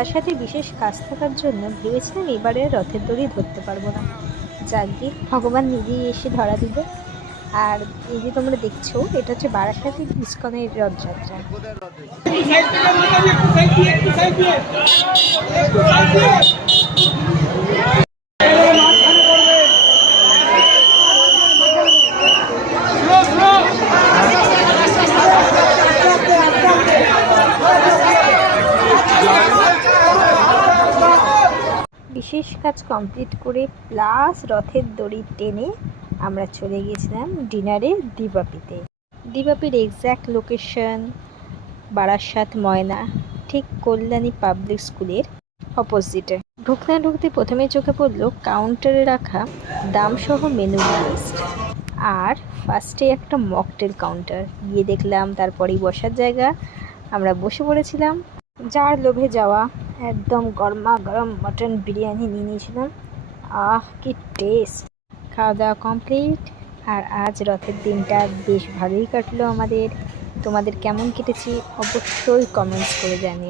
বারাসাতে বিশেষ কাজ থাকার জন্য ভেবেছিলাম এবারে রথের দড়ি ধরতে পারব না যাকে ভগবান নিজেই এসে ধরা দিবে আর এই যে তোমরা দেখছ এটা হচ্ছে বারাসাতের ইস্কনের রথযাত্রা বিশেষ কাজ কমপ্লিট করে প্লাস রথের দড়ি টেনে আমরা চলে গেছিলাম ডিনারে দিবাপিতে। দিবাপির এক্স্যাক্ট লোকেশন বারাসাত ময়না, ঠিক কল্যাণী পাবলিক স্কুলের অপোজিটে ঢুকতে ঢুকতে প্রথমে চোখে পড়ল কাউন্টারে রাখা দামসহ মেনু লিস্ট আর ফার্স্টে একটা মকটেল কাউন্টার গিয়ে দেখলাম তারপরেই বসার জায়গা। আমরা বসে পড়েছিলাম যার লোভে যাওয়া। একদম গরমা গরম মটন বিরিয়ানি নিয়ে নিয়েছিলাম। আহ, কি টেস্ট খাওয়া দাওয়া কমপ্লিট আর আজ রথের দিনটা বেশ ভালোই কাটলো আমাদের। তোমাদের কেমন কেটেছি? অবশ্যই কমেন্টস করে জানিও।